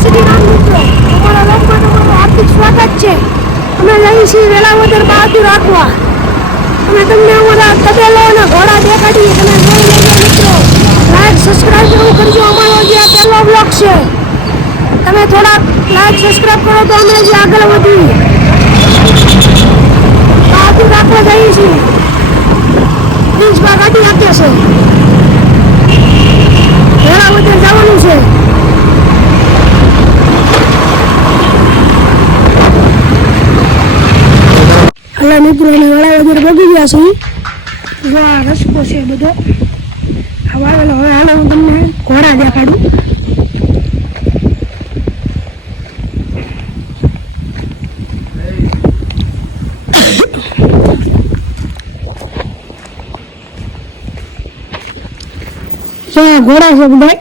શ્રી રામ મિત્રો, અમારા લોકમાં તમારું હાર્દિક સ્વાગત છે. અમે લઈ છીએ વેળાવદર બહાદુર રાખવા. અમે તમને અમારા તબેલો અને ઘોડા દેખાડીએ. તમે જોઈ લેજો મિત્રો. લાઈક સબસ્ક્રાઈબ જરૂર કરજો. અમારો જે આ પહેલો બ્લોગ છે. તમે થોડા લાઈક સબસ્ક્રાઈબ કરો તો અમે જે આગળ વધીએ. બહાદુર રાખવા જઈએ છીએ. પ્રિન્સમાં ગાડી આપે છે. વેળાવદર જવાનું છે. એટલે મિત્રો અમે વેળાવદર પહોંચી ગયા છીએ. જો આ રસ્તો છે બધો વાવેલો. હવે હાલો હું તમને ઘોડા દેખાડું. ઘોડા છે બધા.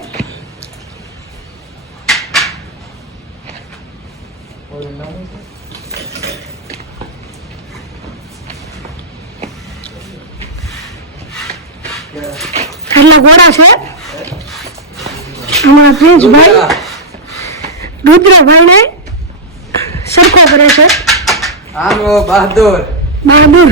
એટલે ઘોડા છે અમારા પ્રિન્સભાઈ રુદ્રભાઈ ને સરખો કરે છે. બહાદુર બહાદુર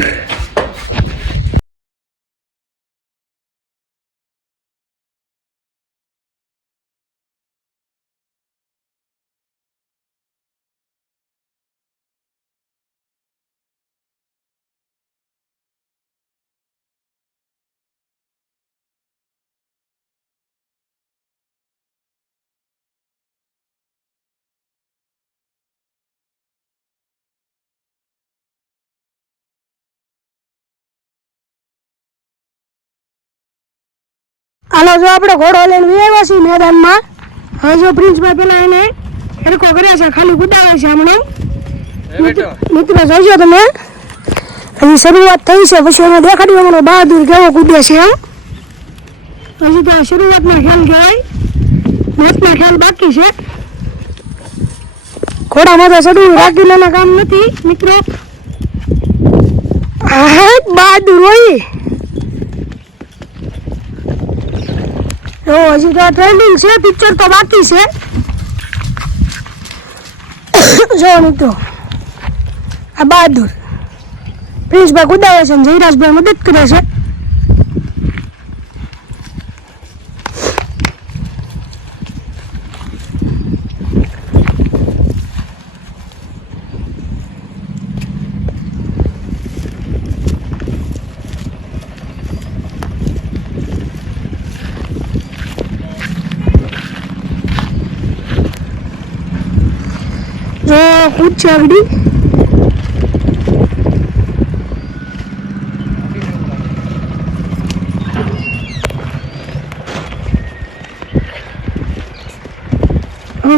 હાલો જો આપણે ઘોડો લઈને આવ્યા છીએ મેદાનમાં. હવે જો પ્રિન્સભાઈ પેલા એને હરખો કર્યા છે, ખાલી કુદાવે છે હમણાં. મિત્રો જોજો તમે, હજી શરૂઆત થઈ છે. પછી અમે દેખાડ્યું અમારો બહાદુર કેવો કૂદે છે એમ. હજી તો શરૂઆતમાં ખ્યાલ કહેવાય, મોતમાં ખ્યાલ બાકી છે. ઘોડામાં તો ચડવું રાખી લેના કામ નથી મિત્રો. બહાદુર હોય હજી તો ટ્રેન્ડિંગ છે. પિક્ચર તો બાકી છે. જો મિત્રો આ બહાદુર પ્રિન્સભાઈ કુદાવે છે, જયરાજભાઈ મદદ કરે છે. કૂદ છે આગળ.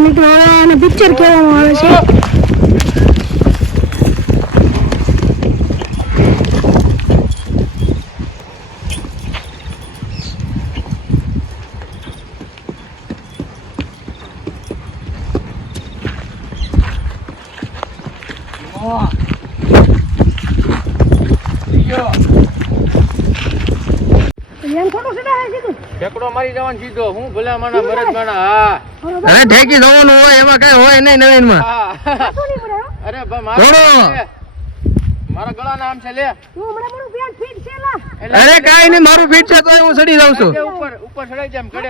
મિત્રો આને પિક્ચર કહેવામાં આવે છે. ઠેકડો મારી જવાનું સીધો. હું ભલા માના મરદ માના. હા અરે ઠેકી જવાનું હોય એમાં કઈ હોય નહીં નવીન માં. અરે મારા ગળા નામ છે લે. અરે કઈ નહીં, મારું ફીટ છે તો હું ચડી જાઉં છું. ઉપર ઉપર ચડાઈ જાય કડે.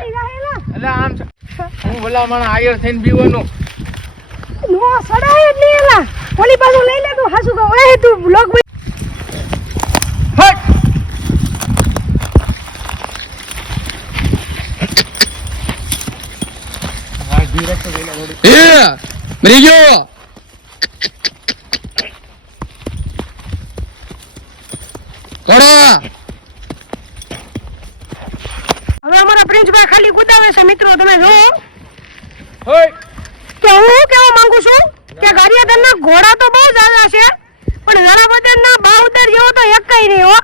એટલે આમ હું ભલા માના આયર થઈને બીવાનું. નો સડાય જ નહીં. એલા ઓલી બાજુ લઈ લે તું. હાસુ કહો એ તું બ્લોગ મરી ગયો. હવે અમારા પ્રિન્સભાઈ ખાલી કુદાવે છે મિત્રો. તમે જોવો કે હું કેવા માંગુ છું કે ગારિયાદરના ઘોડા તો બહુ જ્યાદા છે, પણ વેળાવદરના બહાદુર જેવો તો એક કઈ નહીં હો.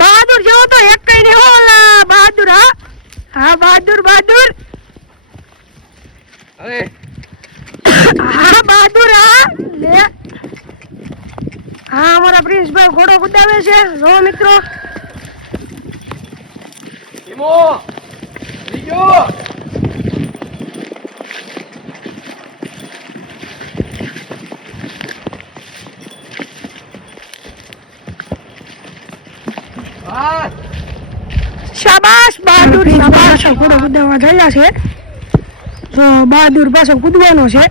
બહાદુર જેવો તો એક કઈ નહીં હો. બહાદુર. હા બહાદુર બહાદુર. હા બહાદુર. હા લે. હા અમારા પ્રિન્સભાઈ ઘોડો કુદાવે છે. જો મિત્રો ધીમો બીજો હા શાબાશ બહાદુર શાબાશ ઘોડો કૂદવા થયેલા છે તો બહાદુર પાછો કૂદવાનો છે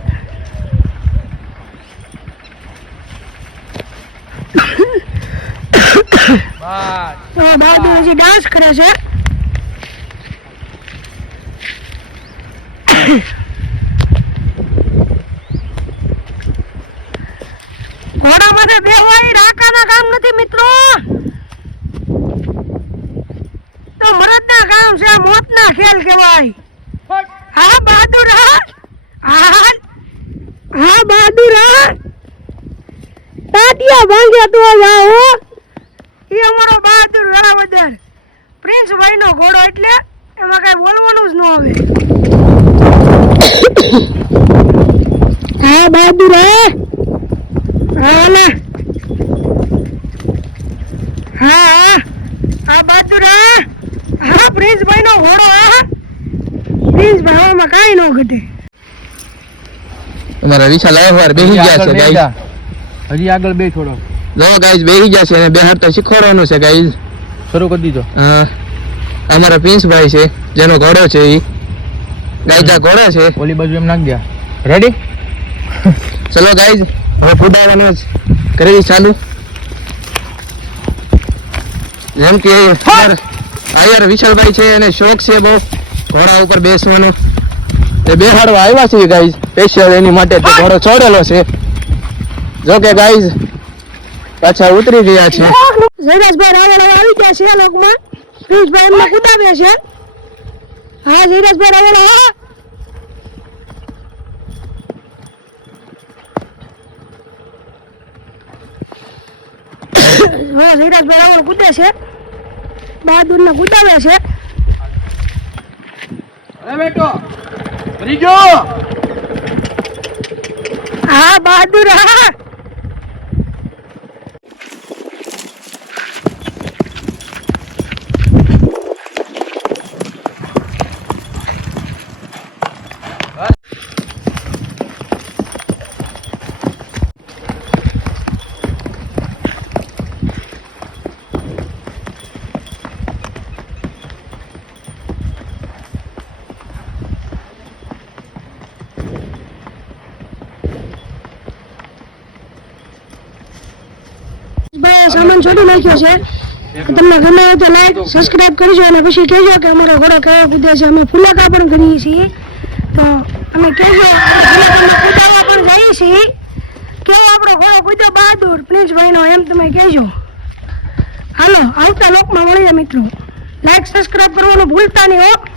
બસ તો બહાદુર હજી ડાન્સ કરે છે ઘોડા માટે બેહવાય રાકાના કામ નથી મિત્રો તો મરદના કામ છે મોતના ખેલ કહેવાય હા બહાદુર હા બહાદુર તાટિયા ભાંગ્યા તો જાઓ એ અમારો બહાદુર વેળાવદર પ્રિન્સભાઈ નો ઘોડો એટલે એમાં કઈ બોલવાનું જ ન આવે હા બહાદુર હા હા બહાદુર હા પ્રિન્સભાઈ નો ઘોડો પ્રિન્સભાઈ માં કઈ ન ઘટે અમારા વિશાલ આયવાર બેહી ગયા છે ગાઈસ હજી આગળ બે થોડો જો ગાઈસ બેહી ગયા છે અને બેહાર તો શીખવાડવાનું છે ગાઈસ શરૂ કરી દીધો અમારા પ્રિન્સભાઈ છે જેનો ઘોડો છે ઈ ગાયદા ઘોડો છે ઓલી બાજુ એમ નાખ દે રેડી ચલો ગાઈસ હવે કુદાવાનું જ કરી ચાલુ જેમ કે આયર વિશાલભાઈ છે અને શોખ છે બહુ ઘોડા ઉપર બેસવાનો એ બેહાડવા આવ્યા છે ગાઈસ સ્પેશિયલ એની માટે તે ઘોડો છોડેલો છે જો કે ગાઈસ પાછા ઉતરી ગયા છે જયરાજભાઈ રાવળ આવી ગયા છે લોકમાં પ્રિન્સભાઈ એમને કુદાવે છે હા જયરાજભાઈ રાવળ હા જયરાજભાઈ રાવળ કૂદે છે બહાદુર ને કુદાવે છે અરે બેટો બીજો હા બહાદુર હા ભાઈ સામાન છોડી નાખ્યો છે તમને ગમે હોય તો લાઈક સબસ્ક્રાઇબ કરજો અને પછી કહેજો કે અમારો ઘોડો કેવો કૂદે છે અમે ફુલાકા પણ કરીએ છીએ તો અમે કહેજો કૂદાવા પણ જઈએ છીએ કેવો આપણો ઘોડો કૂદ્યો બહાદુર પ્રિન્સભાઈનો એમ તમે કહેજો હાલો આવતા લોકમાં મળીએ મિત્રો લાઈક સબસ્ક્રાઇબ કરવાનું ભૂલતા નહીં હો